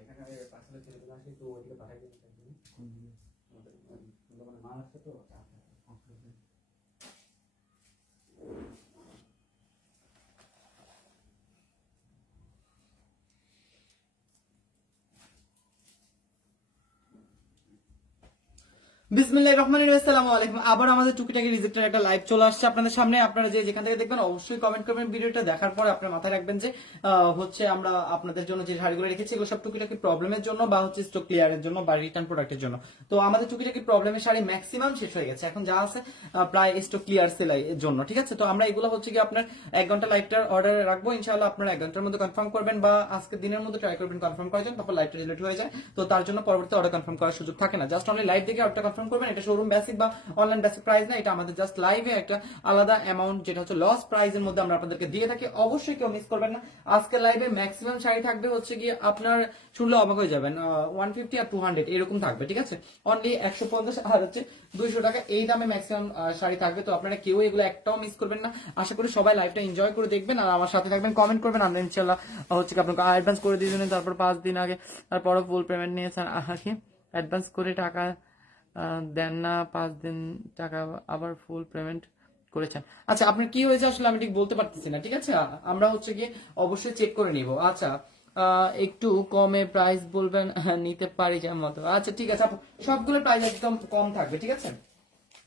এখানে পাশে ছেলেগুলো আসে তো ওইদিকে পাঠাই দিন। মানে মাল আসছে তো আমাদের জন্য যে শাড়িগুলো রেখেছি, এগুলো সব টুকিটাকি প্রবলেমের জন্য বা হচ্ছে স্টক ক্লিয়ারের জন্য বা রিটার্ন প্রোডাক্টের জন্য। তো আমাদের টুকিটাকি প্রবলেমের শাড়ি ম্যাক্সিমাম শেষ হয়ে গেছে। এখন যা আছে প্রায় স্টক ক্লিয়ার সেলাই এর জন্য, ঠিক আছে? তো আমরা এগুলো হচ্ছে কি আপনার এক ঘণ্টা লাইভটার অর্ডার রাখব। ইনশাআল্লাহ আপনারা এক ঘণ্টার মধ্যে কনফার্ম করবেন বা আজকে দিনের মধ্যে ট্রাই করবেন কনফার্ম করার জন্য, তারপর লাইভটা ডিলিট হয়ে যায়। তো তার জন্য পরবর্তী অর্ডার কনফার্ম করার সুযোগ থাকে না। জাস্ট অনলি লাইভ দেখে অর্ডার কনফার্ম করবেন, এটা শোরুম বেসিক বা অনলাইন বেসিক প্রাইস না, এটা আমাদের জাস্ট লাইভে একটা আলাদা অ্যামাউন্ট যেটা হচ্ছে লস প্রাইজের মধ্যে আমরা আপনাদেরকে দিয়ে থাকি। অবশ্যই কেউ মিস করবেন না। আজকে লাইভে ম্যাক্সিমাম শাড়ি থাকবে হচ্ছে গিয়ে আপনার, শুনলে অবাক হয়ে যাবেন ওয়ান ফিফটি আর টু হান্ড্রেড এরকম থাকবে, ঠিক আছে? অনলি একশো পঞ্চাশ আর হচ্ছে দুইশো টাকা এই দামে ম্যাক্সিমাম শাড়ি থাকবে। তো আপনারা কেউ এগুলো একটাও মিস করবেন না। আশা করি সবাই লাইভটা এনজয় করে দেখবেন আর আমার সাথে থাকবেন কমেন্ট করবেন আমরা ইনশাল্লাহ হচ্ছে আপনাকে অ্যাডভান্স করে দিয়ে তারপর পাঁচ দিন আগে, তারপরও ফুল পেমেন্ট নিয়েছেন। আহাকে অ্যাডভান্স করে টাকা দেন না পাঁচ দিন টাকা আবার ফুল পেমেন্ট করেছেন। আচ্ছা আপনার কি হয়েছে আসলে আমি ঠিক বলতে পারতেছি না ঠিক আছে? আমরা হচ্ছে গিয়ে অবশ্যই চেক করে নিব। আচ্ছা একটু কমে প্রাইস বলবেন হ্যাঁ, নিতে পারি যার মতো। আচ্ছা ঠিক আছে সবগুলো প্রাইস একদম কম থাকবে ঠিক আছে?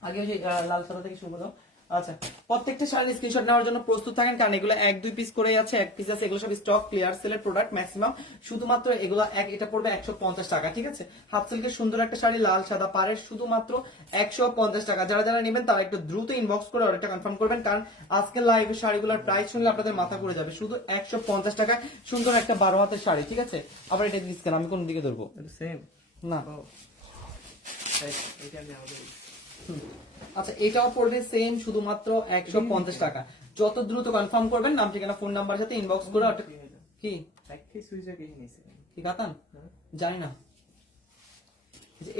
আগে ওই লাল সাদা থেকে শুরু করো আচ্ছা প্রত্যেকটা শাড়ির স্ক্রিনশট নেওয়ার জন্য প্রস্তুত থাকেন কারণ এগুলো এক দুই পিস করে আছে এক পিস আছে এগুলো সব স্টক ক্লিয়ার সেলের প্রোডাক্ট ম্যাক্সিমাম শুধুমাত্র এগুলো এক এটা পড়বে একশো পঞ্চাশ টাকা ঠিক আছে? হাফ সিল্কের সুন্দর একটা শাড়ি লাল সাদা পাড়ের শুধুমাত্র একশো পঞ্চাশ টাকা। যারা যারা নেবেন তারা একটু দ্রুত ইনবক্স করে অর্ডারটা কনফার্ম করবেন কারণ আজকের লাইভে শাড়িগুলোর প্রাইস শুনলে আপনাদের মাথা ঘুরে যাবে। শুধু একশো পঞ্চাশ টাকা সুন্দর একটা বারো হাতের শাড়ি ঠিক আছে? আবার এটা দিস আমি কোন দিকে ধরবো সেম না। এটা আচ্ছা এটাও পড়বে সেম শুধুমাত্র একশো পঞ্চাশ টাকা। যত দ্রুত কনফার্ম করবেন নাম ঠিকানা ফোন নাম্বার সাথে ইনবক্স করে কি? কি কাতান? জানি না।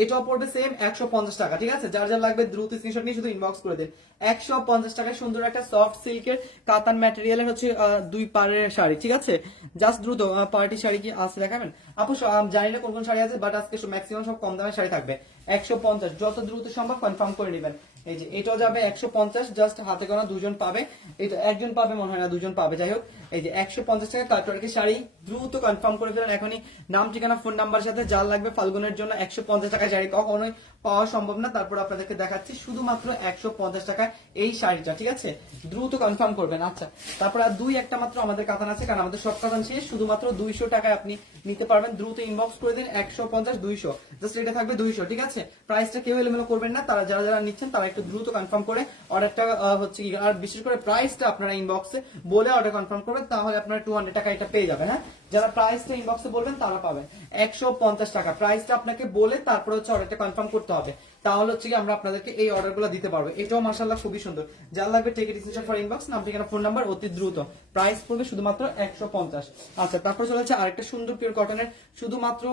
এটাও পড়বে সেম একশো পঞ্চাশ টাকা, ঠিক আছে? যার যার লাগবে দ্রুত স্ক্রিনশট নিয়ে শুধু ইনবক্স করে দিন। একশো পঞ্চাশ টাকায় সুন্দর একটা সফট সিল্কের কাতান ম্যাটেরিয়ালের হচ্ছে দুই পাড়ের শাড়ি, ঠিক আছে? জাস্ট দ্রুত পার্টি শাড়ি কি আছে দেখাবেন? আপু জানি না কোন কোন শাড়ি আছে বাট আজকে ম্যাক্সিমাম সব কম দামের শাড়ি থাকবে। একশো পঞ্চাশ, যত দ্রুত সম্ভব কনফার্ম করে নেবেন। এই যে, এটাও যাবে একশো পঞ্চাশ জাস্ট হাতে গোনা দুজন পাবে। এটা একজন পাবে, মনে হয় না, দুজন পাবে। যাই হোক, এই যে একশো পঞ্চাশ টাকা, তারপরে শাড়ি। দ্রুত কনফার্ম করে ফেলেন এখনই। নাম, ঠিকানা ফোন নাম্বার সাথে, যার লাগবে, ফাল্গুনের জন্য একশো পঞ্চাশ টাকা শাড়ি। কখনোই পাওয়া সম্ভব না, তারপর আপনাদেরকে দেখাচ্ছি শুধুমাত্র একশো পঞ্চাশ টাকা এই শাড়িটা, ঠিক আছে? দ্রুত কনফার্ম করবেন আচ্ছা। তারপর আর দুই একটা মাত্র আমাদের কাতান আছে, কারণ আমাদের সব কাতান শেষ, শুধুমাত্র দুইশো টাকায় আপনি নিতে পারবেন। দ্রুত ইনবক্স করে দিন, একশো পঞ্চাশ, দুইশো। জাস্ট এটা থাকবে দুইশো, ঠিক আছে? প্রাইসটা কেউ এলোমেলো করবেন না, তারা যারা যারা নিচ্ছেন, তারা একটু দ্রুত কনফার্ম করে অর্ডারটা হচ্ছে কি, আর বিশেষ করে প্রাইসটা আপনারা ইনবক্সে বলে অর্ডার কনফার্ম করবেন, তাহলে আপনারা টু হান্ড্রেড টাকা এটা পেয়ে যাবেন হ্যাঁ? যারা প্রাইসটা ইনবক্সে বলবেন তারা পাবেন একশো পঞ্চাশ টাকা। প্রাইসটা আপনাকে বলে তারপরে হচ্ছে অর্ডারটা কনফার্ম করতে হবে। তাহলে হচ্ছে আমরা আপনাদেরকে এই অর্ডারগুলো দিতে পারব। এটাও মার্শাল্লাহ খুবই সুন্দর। যার লাগবে টেক ডিসিশন ফর ইনবক্স নাম, ঠিকানা ফোন নাম্বার অতি দ্রুত। প্রাইস পড়বে শুধুমাত্র একশো পঞ্চাশ। আচ্ছা তারপর চলে আরেকটা সুন্দর পিওর কটনের শুধুমাত্র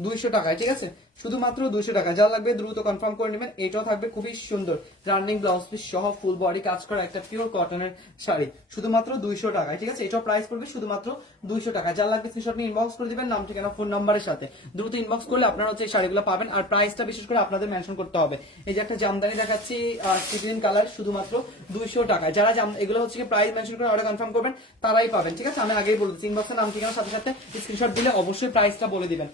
দুইশো টাকায় ঠিক আছে? শুধুমাত্র দুইশো টাকা। যা লাগবে দ্রুত কনফার্ম করে নেবেন। এটাও থাকবে খুবই সুন্দর। রানিং ব্লাউজ পিস সহ ফুল বডি কাজ করা একটা পিওর কটনের শাড়ি। শুধুমাত্র দুইশো টাকায় ঠিক আছে? এটাও প্রাইস পড়বে শুধুমাত্র দুইশো টাকা। যা লাগবে স্ক্রিনশট নিয়ে ইনবক্স করে দিবেন নাম ঠিকানা ফোন নাম্বারের সাথে। দ্রুত ইনবক্স করলে আপনারা হচ্ছে এই শাড়িগুলো পাবেন। আর প্রাইসটা বিশেষ করে আপনাদের মেনশন করতে হবে। এই যে একটা জামদানি দেখাচ্ছি সিটিন কালার শুধুমাত্র দুইশো টাকা যারা জাম- এগুলো হচ্ছে কি প্রাইস মেনশন করে অর্ডার কনফার্ম করবেন তারাই পাবেন ঠিক আছে? আমি আগেই বলেছি ইনবক্সের নাম ঠিকানার সাথে সাথে স্ক্রিনশট দিলে অবশ্যই প্রাইসটা বলে দিবেন।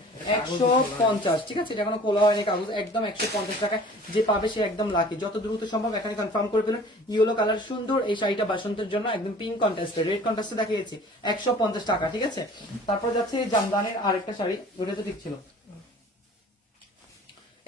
পঞ্চাশ, ঠিক আছে? এটা যত দ্রুত সম্ভব বাসন্তের জন্য একদম পিঙ্ক রেড দেখিয়েছি, একশো পঞ্চাশ টাকা, ঠিক আছে? তারপর যাচ্ছে শাড়ি তো ঠিক ছিল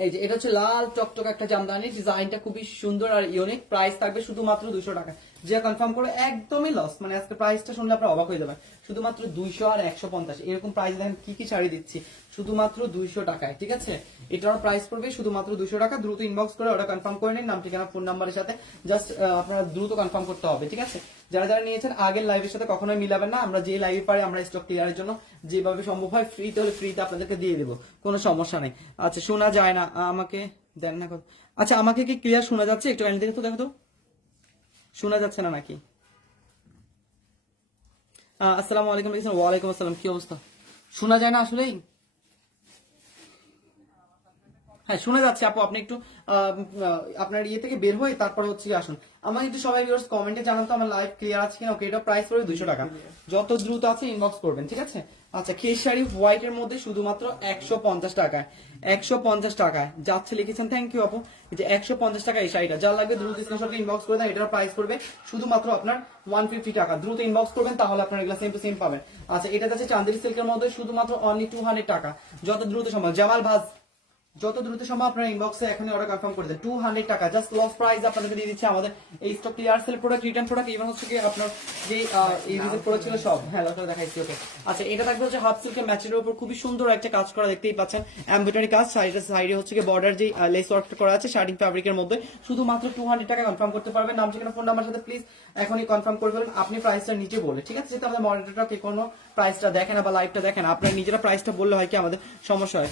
এই যে, এটা হচ্ছে লাল টকটক একটা জামদানি, ডিজাইনটা খুবই সুন্দর আর ইউনিক প্রাইস থাকবে শুধুমাত্র দুশো টাকা যে কনফার্ম করে, একদমই লস মানে আজকে প্রাইসটা শুনলে আপনার অবাক হয়ে যাবেন। শুধুমাত্র দুইশো আর একশো পঞ্চাশ, এরকম প্রাইস দেখেন, কি কি শাড়ি দিচ্ছি। শুধুমাত্র দুইশো টাকায়, ঠিক আছে? এটার প্রাইস পড়বে শুধুমাত্র দুইশো টাকা, দ্রুত ইনবক্স করে ওটা কনফার্ম করে নিন, নাম, ঠিকানা ফোন নাম্বারের সাথে। জাস্ট আপনারা দ্রুত কনফার্ম করতে হবে, ঠিক আছে? যারা যারা নিয়েছেন, আগের লাইভের সাথে কখনোই মিলাবেন না। আমরা যে লাইভে পারি, আমরা স্টক ক্লিয়ারের জন্য যেভাবে সম্ভব হয় ফ্রিতে হলে ফ্রিতে আপনাদেরকে দিয়ে দেবো, কোনো সমস্যা নেই। আচ্ছা শোনা যায় না, আমাকে দেন না আচ্ছা আমাকে কি ক্লিয়ার শোনা যাচ্ছে? একটু দেখো তো দেখো তো। শোনা যাচ্ছে না নাকি? আসসালামু আলাইকুম ওয়ালাইকুম আসসালাম কি অবস্থা? শোনা যায় না আসলেই? হ্যাঁ শোনা যাচ্ছে আপু, আপনি একটু আপনার ইয়ে থেকে বের হয়ে তারপর হচ্ছে আসুন। আমার একটু সবাই ভিউয়ার্স কমেন্টে জানান তো আমার লাইভ ক্লিয়ার আছে কিনা। ওকে এটা প্রাইস পড়বে দুশো টাকা। যত দ্রুত আছে ইনবক্স করবেন, ঠিক আছে? আচ্ছা কেশারি হোয়াইট এর মধ্যে শুধুমাত্র একশো পঞ্চাশ টাকায়। একশো পঞ্চাশ টাকায়। যাচ্ছে লিখেছেন থ্যাংক ইউ আপু। এই যে একশো পঞ্চাশ টাকা এই শাড়িটা। যা লাগবে দ্রুত স্ক্রিনশট ইনবক্স করে দেন, এটার প্রাইস পড়বে শুধুমাত্র আপনার ওয়ান ফিফটি টাকা। দ্রুত ইনবক্স করবেন, তাহলে আপনার এগুলো সেম টু সেম পাবেন। আচ্ছা এটা যাচ্ছে চান্দেরি সিল্কের মধ্যে শুধুমাত্র অনলি টু হান্ড্রেড টাকা। যত দ্রুত সম্ভব। জামাল ভাজ যত দ্রুত সম্ভব আপনার ইনবক্সে এখনই অর্ডার কনফার্ম করে দেন। টু হান্ড্রেড টাকা জাস্ট লস প্রাইস আপনাদেরকে দিয়ে দিচ্ছে আমাদের এই stock clear sale product return product even হচ্ছে কি আপনার যে এই প্রোডাক্ট ছিল সব। হ্যাঁ লটটা দেখাইছি ওকে আচ্ছা এটা থাকবে হচ্ছে হাফ সিল্কের ম্যাচের উপর খুবই সুন্দর একটা কাজ করা দেখতেই পাচ্ছেন। এমব্রয়ডারি কাজ সাইডে সাইডে হচ্ছে কি বর্ডার যে লেস ওয়ার্ক করা আছে শার্টিং ফ্যাব্রিকের মধ্যে। শুধুমাত্র টু হান্ড্রেড টাকা কনফার্ম করতে পারবেন। নাম ঠিকানা ফোন নাম্বার সাথে প্লিজ এখনই কনফার্ম করে ফেলুন। আপনি প্রাইসটা নিচে বলে ঠিক আছে? যেহেতু আমাদের মডেলটা কে কোনো প্রাইসটা দেখে না বা লাইভটা দেখেন আপনার নিজেরা প্রাইসটা বললে হয় কি আমাদের সমস্যা হয়।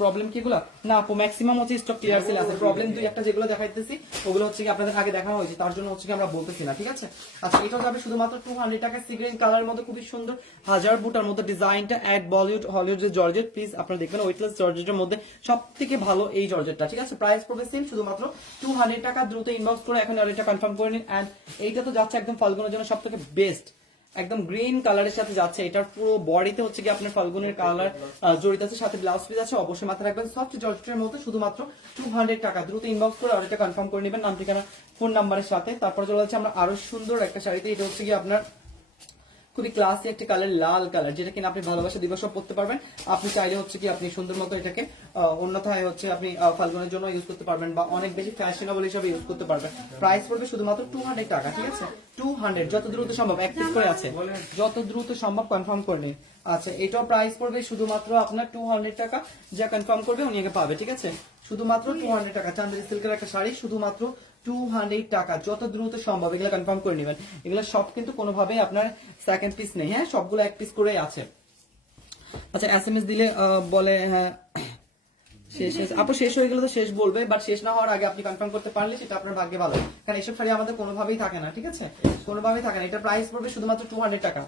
প্রবলেম কি এগুলো? না, আপু ম্যাক্সিমাম হচ্ছে স্টক ক্লিয়ার সেল আছে প্রবলেম দুই একটা যেগুলো দেখাইতেছি, ওগুলো হচ্ছে কি আপনাদের আগে দেখানো হয়েছে, তার জন্য হচ্ছে কি আমরা বলতেছি না, ঠিক আছে? আচ্ছা এটাও যাবে শুধুমাত্র টু হান্ড্রেড টাকা সিগ্রিন কালারের মধ্যে খুবই সুন্দর। হাজার বুটার মধ্যে ডিজাইনটা অ্যাড বলিউড হলিউড যে জর্জেট প্লিজ আপনারা দেখবেন ওয়েটলেস জর্জেটের মধ্যে সব থেকে ভালো এই জর্জেটটা ঠিক আছে? প্রাইস পড়বে সেম শুধুমাত্র টু হান্ড্রেড টাকা, দ্রুত ইনবক্স করে এখন আর এটা কনফার্ম করে নিন। অ্যান্ড এইটা তো যাচ্ছে একদম ফাল্গুনের জন্য সব থেকে বেস্ট একদম গ্রিন কালারের সাথে যাচ্ছে। এটার পুরো বডিতে হচ্ছে কি আপনার ফাল্গুনের কালার জড়িত আছে সাথে ব্লাউজ পিস আছে অবশ্যই মাথায় রাখবেন। সফট জর্জেটের মধ্যে শুধুমাত্র টু হান্ড্রেড টাকা। দ্রুত ইনবক্স করে অর্ডারটা কনফার্ম করে নেবেন। নাম ঠিকানা ফোন নাম্বারের সাথে। তারপর চলে যাচ্ছে আমরা আরও সুন্দর একটা শাড়িতে। এটা হচ্ছে কি আপনার খুবই ক্লাসি একটা কালার লাল কালার যেটা কিনা আপনি ভালোবাসা দিবসও পড়তে পারবেন। আপনি চাইলে হচ্ছে কি আপনি সুন্দর মতো এটাকে অন্যথায় হচ্ছে আপনি ফাল্গুনের জন্য ইউজ করতে পারবেন বা অনেক বেশি ফ্যাশনেবল হিসাবে ইউজ করতে পারবেন। প্রাইস পড়বে শুধুমাত্র টু হান্ড্রেড টাকা, ঠিক আছে? টু হান্ড্রেড যত দ্রুত সম্ভব, এক করে আছে। যত দ্রুত সম্ভব কনফার্ম করে নিন। আচ্ছা এটাও প্রাইস পড়বে শুধুমাত্র আপনার টু হান্ড্রেড টাকা, যা কনফার্ম করবে উনি পাবে, ঠিক আছে? শুধুমাত্র টু হান্ড্রেড টাকা, চান্দেরি সিল্কের একটা শাড়ি, শুধুমাত্র টু হান্ড্রেড টাকা, যত দ্রুত সম্ভব, এগুলো কনফার্ম করে নেবেন। এগুলো সব কিন্তু কোনোভাবেই আপনার সেকেন্ড পিস নেই হ্যাঁ? সবগুলো এক পিস করে আছে। আচ্ছা এস এম এস দিলে বলে হ্যাঁ শেষ হয়ে গেলে তো শেষ বলবে বাট শেষ না হওয়ার আগে আপনি কনফার্ম করতে পারলে সেটা আপনার ভাগ্যে ভালো। কারণ এসব শাড়ি আমাদের কোনোভাবেই থাকে না, ঠিক আছে? কোনোভাবেই থাকে না। এটা প্রাইস পড়বে শুধুমাত্র টু হান্ড্রেড টাকা।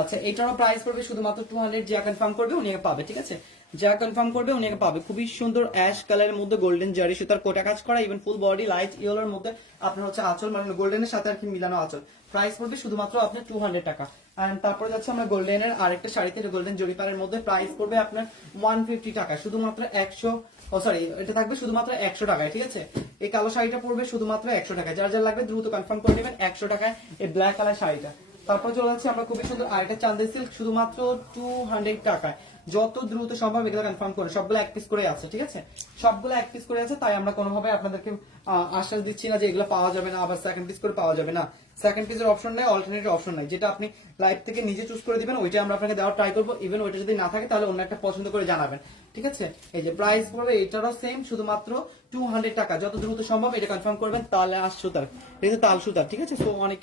আচ্ছা এটারও প্রাইস পড়বে শুধুমাত্র টু হান্ড্রেড যা কনফার্ম করবে উনি পাবে, ঠিক আছে? যা কনফার্ম করবে উনি পাবে। খুবই সুন্দর অ্যাশ কালারের মধ্যে গোল্ডেন জারি সুতার কোটা কাজ করা ইভেন ফুল বডি লাইট ইয়েলোর মধ্যে আপনার হচ্ছে আঁচল মানে গোল্ডেনের সাথে আর কি মিলানো আঁচল। প্রাইস পড়বে শুধুমাত্র আপনার টু হান্ড্রেড টাকা। তারপরে যাচ্ছে আমরা গোল্ডেনের আরেকটা শাড়িতে গোল্ডেন জরিপারের মধ্যে প্রাইস পড়বে আপনার ওয়ান ফিফটি টাকা শুধুমাত্র একশো, ও সরি এটা থাকবে শুধুমাত্র একশো টাকায়, ঠিক আছে? এই কালো শাড়িটা পড়বে শুধুমাত্র একশো টাকায়। যার যার লাগবে দ্রুত কনফার্ম করে নেবেন একশো টাকায় এই ব্ল্যাক কালার শাড়িটা। তারপর চলে যাচ্ছে আমরা খুবই সুন্দর আরেকটা চান্দের সিল্ক শুধুমাত্র টু হান্ড্রেড টাকায়। যত দ্রুত সম্ভব এগুলো কনফার্ম করে, সবগুলো এক পিস করে আছে, ঠিক আছে? সবগুলো এক পিস করে আছে, তাই আমরা কোনোভাবে আপনাদেরকে আশ্বাস দিচ্ছি না যে এগুলো পাওয়া যাবে না, আবার সেকেন্ড পিস করে পাওয়া যাবে না। সেকেন্ড পিসের অপশন নেই অল্টারনেটিভ অপশন নাই। যেটা আপনি লাইভ থেকে নিজে চুজ করে দিবেন, ওইটা আমরা আপনাকে দেওয়ার ট্রাই করব। ইভেন ওইটা যদি না থাকে, তাহলে অন্য একটা পছন্দ করে জানাবেন, ঠিক আছে? এই যে প্রাইস পড়বে, এটারও সেম শুধুমাত্র টু হান্ড্রেড টাকা। যত দ্রুত সম্ভব এটা কনফার্ম করবেন তাহলে আস সুতার এটা তাল সুতার, ঠিক আছে? সো অনেক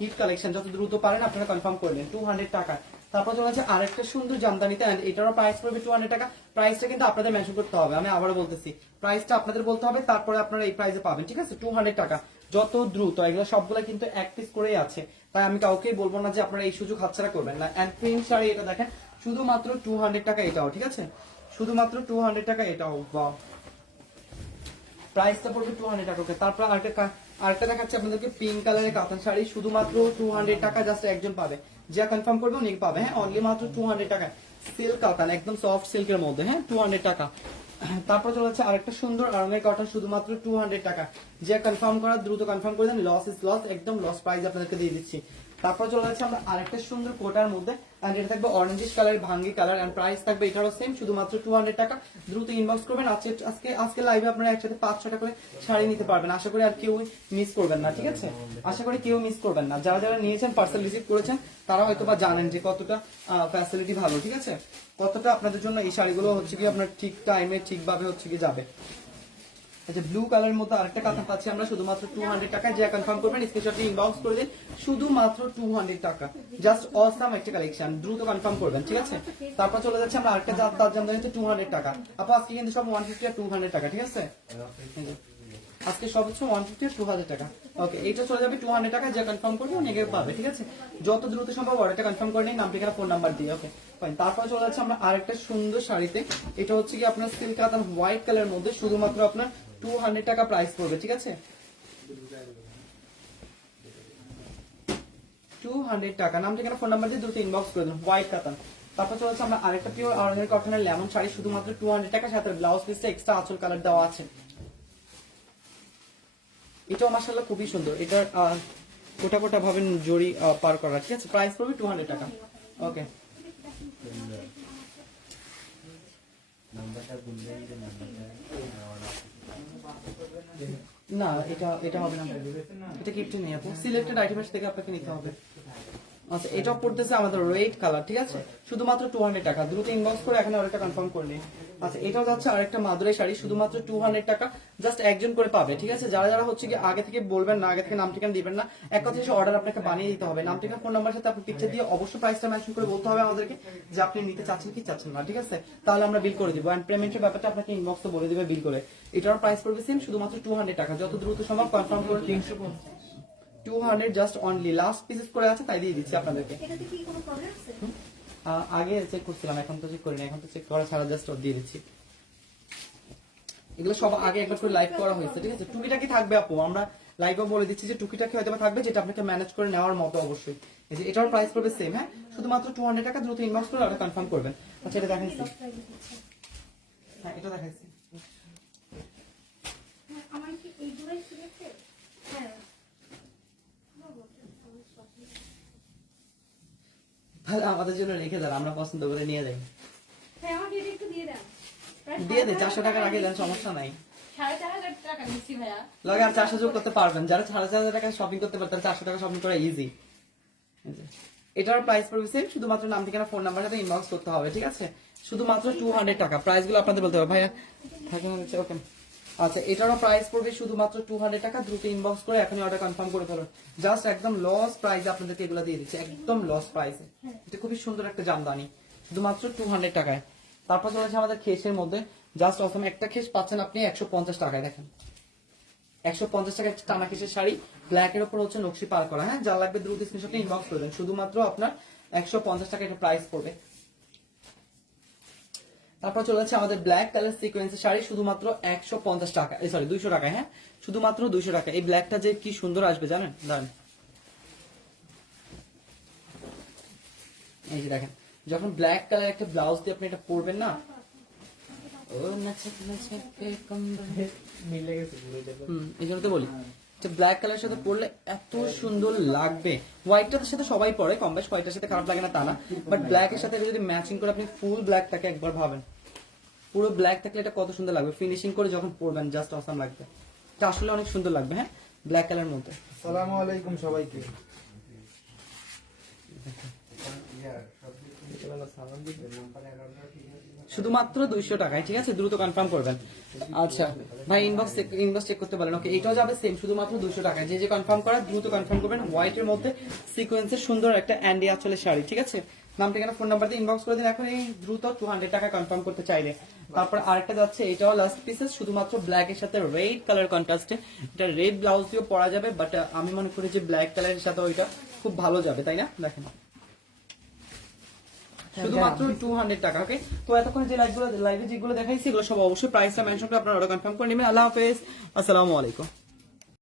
হিট কালেকশন যত দ্রুত পারেন, আপনারা কনফার্ম করলেন টু হান্ড্রেড টাকা তারপর চলে আছে আরেকটা সুন্দর জামদানিতে এটারও প্রাইস পড়বে টু হান্ড্রেড টাকা। প্রাইসটা কিন্তু আপনাদের মেনশন করতে হবে, আমি আবারও বলতেছি। প্রাইসটা আপনাদের বলতে হবে, তারপরে আপনারা এই প্রাইসে পাবেন, ঠিক আছে? টু হান্ড্রেড টাকা। যত দ্রুত, এগুলো সবগুলো কিন্তু এক পিস করেই আছে। তাই আমি কাউকেই বলব না যে আপনারা এই সুযোগ হাতছাড়া করবেন না। অ্যান্ড প্রিন্ট শাড়ি এটা দেখেন, শুধুমাত্র টু হান্ড্রেড টাকা এটাও, ঠিক আছে? শুধুমাত্র টু হান্ড্রেড টাকা এটাও বা প্রাইসটা পড়বে টু হান্ড্রেড টাকা করে তারপর আরেকটা আরেকটা দেখাচ্ছে আপনাদেরকে পিঙ্ক কালারের কাতান শাড়ি, শুধুমাত্র টু হান্ড্রেড টাকা জাস্ট একজন পাবে। যা কনফার্ম করবে উনি পাবে হ্যাঁ? অনলি মাত্র টু হান্ড্রেড টাকা সিল্ক কাতান একদম সফট সিল্কের মধ্যে হ্যাঁ? টু হান্ড্রেড টাকা। তারপর চলে যাচ্ছে আরেকটা সুন্দর আরামের কটন শুধুমাত্র টু হান্ড্রেড টাকা। যা কনফার্ম করা, দ্রুত কনফার্ম করে দেন লস ইস লস একদম লস প্রাইস আপনাদেরকে দিয়ে দিচ্ছি। তারপর চলে যাচ্ছে আমরা আরেকটা সুন্দর কোটার মধ্যে এন্ড এটা থাকবে অরেঞ্জিশ কালার ভাঙ্গি কালার প্রাইস থাকবে এটারও সেম শুধুমাত্র টু টাকা। দ্রুত ইনবক্স করবেন, আজকে আজকে লাইভে আপনারা একসাথে পাঁচ, ছটা করে শাড়ি নিতে পারবেন। আশা করি আর কেউ মিস করবেন না, ঠিক আছে? আশা করি কেউ মিস করবেন না। যারা যারা নিয়েছেন পার্সেল রিসিভ করেছেন, তারা হয়তো বা জানেন যে কতটা ফ্যাসিলিটি ভালো, ঠিক আছে? কতটা আপনাদের জন্য এই শাড়িগুলো হচ্ছে কি আপনার ঠিক টাইমে ঠিকভাবে হচ্ছে কি যাবে। আচ্ছা ব্লু কালারের মধ্যে আরেকটা কথা পাচ্ছি আমরা, শুধুমাত্র টু হান্ড্রেড টাকা যা কনফার্ম করবেন স্ক্রিনশট ইনবক্স করে দিন, শুধুমাত্র টু হান্ড্রেড টাকা। জাস্ট অসাম একটা কালেকশন দ্রুত কনফার্ম করবেন, ঠিক আছে? তারপর চলে যাচ্ছে আমরা আরেকটা জাত, তার জামদানি টু হান্ড্রেড টাকা। আপু, আজকে কিন্তু সব ওয়ান ফিফটি আর টু হান্ড্রেড টাকা, ঠিক আছে? আজকে সব হচ্ছে ওয়ান ফিফটি টু হাজার টাকা। ওকে এটা চলে যাবে টু হান্ড্রেড টাকা যে কনফার্ম করবে উনি পাবে, ঠিক আছে? যত দ্রুত সম্ভব অর্ডারটা কনফার্ম করে নিন, নাম, ঠিকানা ফোন নাম্বার দিয়ে ওকে ফাইন তারপর চলে যাচ্ছে আমরা আরেকটা সুন্দর শাড়িতে। এটা হচ্ছে কি আপনার সিল্ক কাতান হোয়াইট কালার মধ্যে, শুধুমাত্র আপনার টু হান্ড্রেড টাকা প্রাইস পড়বে ঠিক আছে? টু হান্ড্রেড টাকা নাম ঠিকানা ফোন নাম্বার দিয়ে দ্রুত ইনবক্স করে দিন হোয়াইট কাতান তারপর চলে আমরা আরেকটা পিওর অর্গানিক কটনের লেমন শাড়ি শুধুমাত্র টু হান্ড্রেড টাকা সাথে ব্লাউজ পিসটা এক্সট্রা আঁচল কালার দেওয়া আছে। এটাও মাসাল্লাহ খুবই সুন্দর। আহ, কোটা কোটা ভাবে জড়ি পার করা ঠিক আছে? প্রাইস পড়বে টু হান্ড্রেড টাকা ওকে নাম্বারটা না, এটা এটা হবে না। এটা গিফটে নেই আপু সিলেক্টেড আইটেমের থেকে আপনাকে নিতে হবে। আচ্ছা এটা পড়তেছে আমাদের রেড কালার ঠিক আছে? শুধুমাত্র টু হান্ড্রেড টাকা। দ্রুত ইনবক্স করে এখানে আরেকটা কনফার্ম করে নিন আচ্ছা এটাও যাচ্ছে আরেকটা মাদুরাই শাড়ি শুধুমাত্র টু হান্ড্রেড টাকা জাস্ট একজন করে পাবে ঠিক আছে? যারা যারা হচ্ছে কি আগে থেকে বলবেন না আগে থেকে নাম ঠিকানা দিবেন না এক কথা এসে অর্ডার আপনাকে বানিয়ে দিতে হবে। নাম ঠিকানা ফোন নাম্বার সাথে আপনি পিকচার দিয়ে অবশ্যই প্রাইসটা মেনশন করে বলতে হবে আমাদেরকে যে আপনি নিতে চাচ্ছেন কি চাচ্ছেন না ঠিক আছে? তাহলে আমরা বিল করে দিব। এন্ড পেমেন্টের ব্যাপারটা আপনাকে ইনবক্সে বলে দিবে বিল করে। এটার প্রাইস পড়বে সেম শুধুমাত্র টু হান্ড্রেড টাকা। যত দ্রুত সম্ভব কনফার্ম করে তিনশো two hundred just only last pieces করে আছে তাই দিয়ে দিচ্ছি আপনাদেরকে। আগে চেক করছিলাম, এখন তো চেক করি না এখন তো চেক করা ছাড়া জাস্ট দিয়ে দিচ্ছি। এগুলো সব আগে একবার করে লাইভ করা হয়েছে, ঠিক আছে? টুকিটাকি থাকবে আপু? আমরা লাইভে বলে দিচ্ছি যে টুকিটাকি হয়তো থাকবে, যেটা আপনাকে ম্যানেজ করে নেওয়ার মতো অবশ্যই। যে এটার প্রাইস পড়বে সেম হ্যাঁ? শুধুমাত্র টু হান্ড্রেড টাকা দ্রুত ইনবক্স করে আপনি কনফার্ম করবেন। আচ্ছা এটা দেখাইছি। হ্যাঁ এটা দেখাইছি। আমার কি এই দুটোই সিলেক্টেড হ্যাঁ তাহলে আমাদের জন্য রেখে দেন আমরা পছন্দ করে নিয়ে যাই। হ্যাঁ দিয়ে দে চারশো চার টাকা রাখে দেন সমস্যা নাই। লগে আর চারশো যোগ করতে পারবেন। যারা সাড়ে চার হাজার টাকা শপিং করতে পারতেন চারশো টাকা শপিং করা ইজি এটার প্রাইস পড়বে সেম শুধুমাত্র নাম ঠিকানা ফোন নাম্বার সাথে ইনবক্স করতে হবে ঠিক আছে? শুধুমাত্র টু হান্ড্রেড টাকা। প্রাইসগুলো আপনাদের বলতে হবে ভাইয়া। থাকে ওকে আচ্ছা এটারও প্রাইস পড়বে শুধুমাত্র টু হান্ড্রেড টাকা। দ্রুত ইনবক্স করে এখনই অর্ডার কনফার্ম করে ফেলুন জাস্ট একদম লস প্রাইসে আপনাদেরকে এগুলো দিয়ে দিচ্ছে। একদম লস প্রাইসে এটা খুবই সুন্দর একটা জামদানি। শুধুমাত্র টু হান্ড্রেড টাকায়। তারপর চলে চলেছে আমাদের খেসের মধ্যে। জাস্ট অসম একটা খেস পাচ্ছেন আপনি একশো পঞ্চাশ টাকায় দেখেন। একশো পঞ্চাশ টাকা একটা টানা কেসের শাড়ি। ব্ল্যাক এর উপর হচ্ছে নকশি পার করা। হ্যাঁ যা লাগবে দ্রুত স্ক্রিনশটে ইনবক্স করবেন শুধুমাত্র আপনার একশো পঞ্চাশ টাকা এটা প্রাইস পড়বে। তারপর চলে যাচ্ছে আমাদের ব্ল্যাক কালার সিকোয়েন্সের শাড়ি শুধুমাত্র একশো পঞ্চাশ টাকা এই সরি দুইশো টাকা হ্যাঁ? শুধুমাত্র দুইশো টাকা। এই ব্ল্যাকটা যে কি সুন্দর আসবে জানেন? দাঁড়ান। এই যে দেখেন যখন ব্ল্যাক কালার একটা ব্লাউজ দিয়ে আপনি এটা পরবেন না এই জন্য তো বলি। ব্ল্যাক সাথে পরলে এত সুন্দর লাগবে। হোয়াইটটার সাথে সবাই পরে কম বেশ হোয়াইটের সাথে খারাপ লাগে না তা না। বাট ব্ল্যাক এর সাথে যদি ম্যাচিং করে আপনি ফুল ব্ল্যাকটাকে একবার ভাবেন। পুরো ব্ল্যাক থাকলে এটা কত সুন্দর লাগবে? ফিনিশিং করে যখন পরবেন জাস্ট অসাম লাগবে। এটা আসলে অনেক সুন্দর লাগবে হ্যাঁ? ব্ল্যাক কালার মধ্যে। সালাম আলাইকুম সবাইকে। সালাম দিবেন নাম্বার শুধুমাত্র দুইশো টাকায়, ঠিক আছে? দ্রুত কনফার্ম করবেন। আচ্ছা ভাই ইনবক্স ইনবক্স চেক করতে পারেন। ওকে এটাও যাবে সেম শুধুমাত্র দুশো টাকায়। যে যে কনফার্ম করা দ্রুত কনফার্ম করবেন। হোয়াইটের মধ্যে সিকোয়েন্সের সুন্দর একটা অ্যান্ডি আঁচলের শাড়ি, ঠিক আছে? নাম ঠিকানা ফোন নাম্বার দিয়ে ইনবক্স করে দিন। এখন এই দ্রুত টু হান্ড্রেড টাকা কনফার্ম করতে চাইলে। তারপর আরেকটা যাচ্ছে, এটাও লাস্ট পিসেস শুধুমাত্র ব্ল্যাক এর সাথে রেড কালার কন্ট্রাস্টে এটা রেড ব্লাউজ দিয়েও পরা যাবে বাট আমি মনে করি যে ব্ল্যাক কালারের সাথে ওইটা খুব ভালো যাবে, তাই না? দেখেন। শুধুমাত্র টু হান্ড্রেড টাকা ওকে তো এতক্ষণ যে লাইভগুলো লাইভে যেগুলো দেখাইছি, এগুলো সব অবশ্যই প্রাইসটা মেনশন করে আপনারা অর্ডার কনফার্ম করে নেবেন। আল্লাহ হাফেজ। আসসালামু আলাইকুম।